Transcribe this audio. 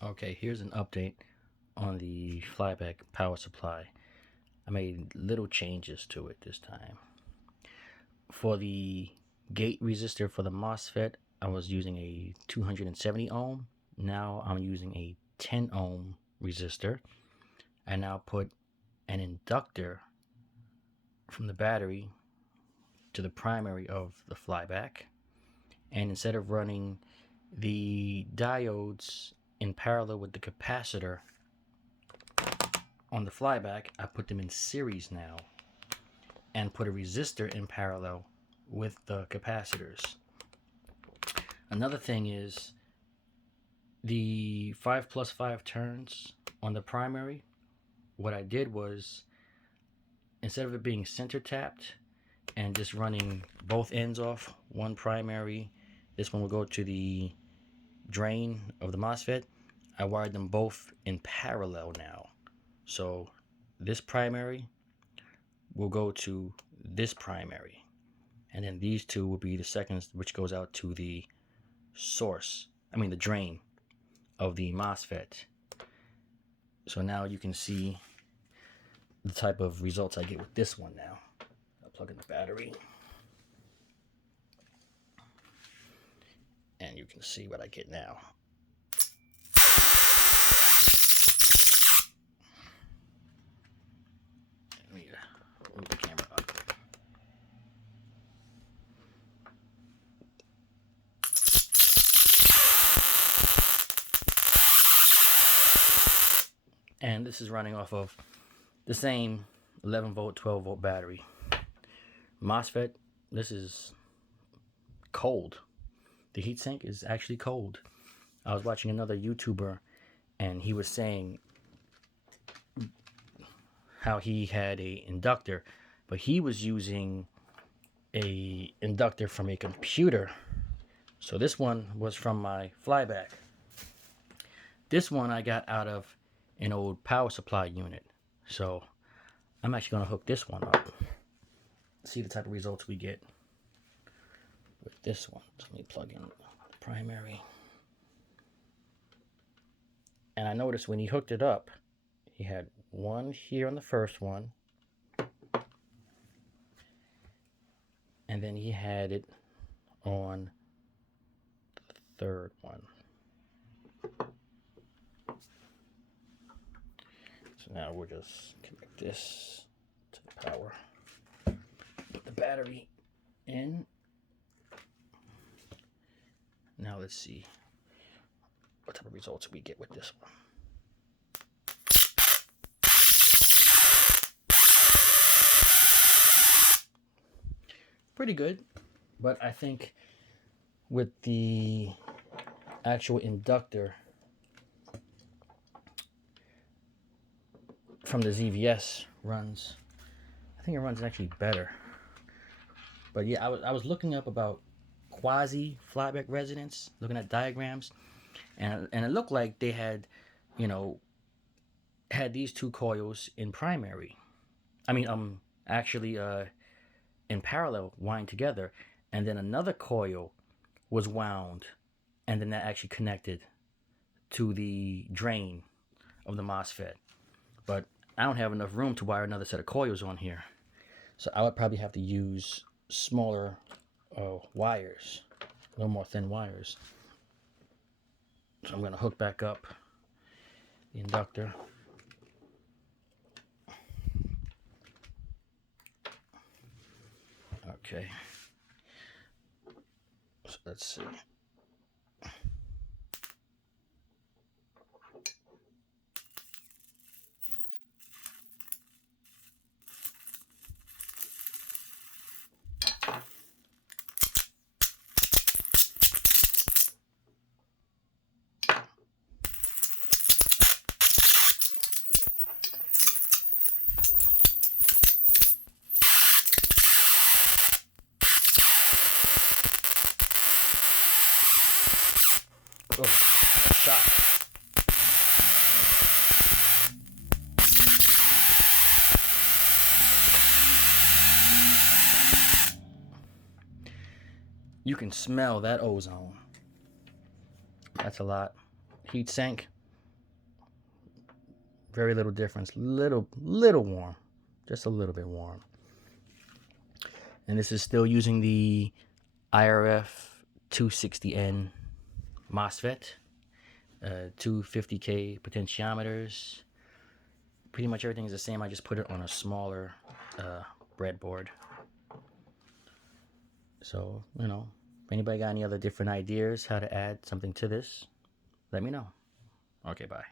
Okay, here's an update on the flyback power supply. I made little changes to it this time. For the gate resistor for the MOSFET, I was using a 270 ohm. Now I'm using a 10 ohm resistor. I now put an inductor from the battery to the primary of the flyback. And instead of running the diodes in parallel with the capacitor on the flyback, I put them in series now and put a resistor in parallel with the capacitors. Another thing is the 5+5 turns on the primary. What I did was, instead of it being center tapped and just running both ends off one primary, this one will go to the drain of the MOSFET. I wired them both in parallel now. So this primary will go to this primary, and then these two will be the seconds, which goes out to the the drain of the MOSFET. So now you can see the type of results I get with this one now. I'll plug in the battery, and you can see what I get now. Let me move the camera up. And this is running off of the same 11 volt, 12 volt battery. MOSFET, this is cold. The heatsink is actually cold. I was watching another YouTuber, and he was saying how he had a inductor, but he was using a inductor from a computer. So this one was from my flyback. This one I got out of an old power supply unit. So I'm actually going to hook this one up. See the type of results we get with this one. So let me plug in the primary. And I noticed when he hooked it up, he had one here on the first one, and then he had it on the third one. So now we'll just connect this to the power. Put the battery in. Now let's see what type of results we get with this one. Pretty good, but I think with the actual inductor from the ZVS runs, I think it runs actually better. But yeah, I was looking up about quasi flyback resonance, looking at diagrams, and it looked like they had, had these two coils in primary. Actually, in parallel, wind together, and then another coil was wound, and then that actually connected to the drain of the MOSFET. But I don't have enough room to wire another set of coils on here, so I would probably have to use smaller wires, a little more thin wires. So I'm going to hook back up the inductor. Okay. So let's see. Oh, shot. You can smell that ozone. That's a lot. Heat sink. Very little difference. Little warm. Just a little bit warm. And this is still using the IRF 260N MOSFET. 250K potentiometers. Pretty much everything is the same. I just put it on a smaller breadboard. So, if anybody got any other different ideas how to add something to this, let me know. Okay, bye.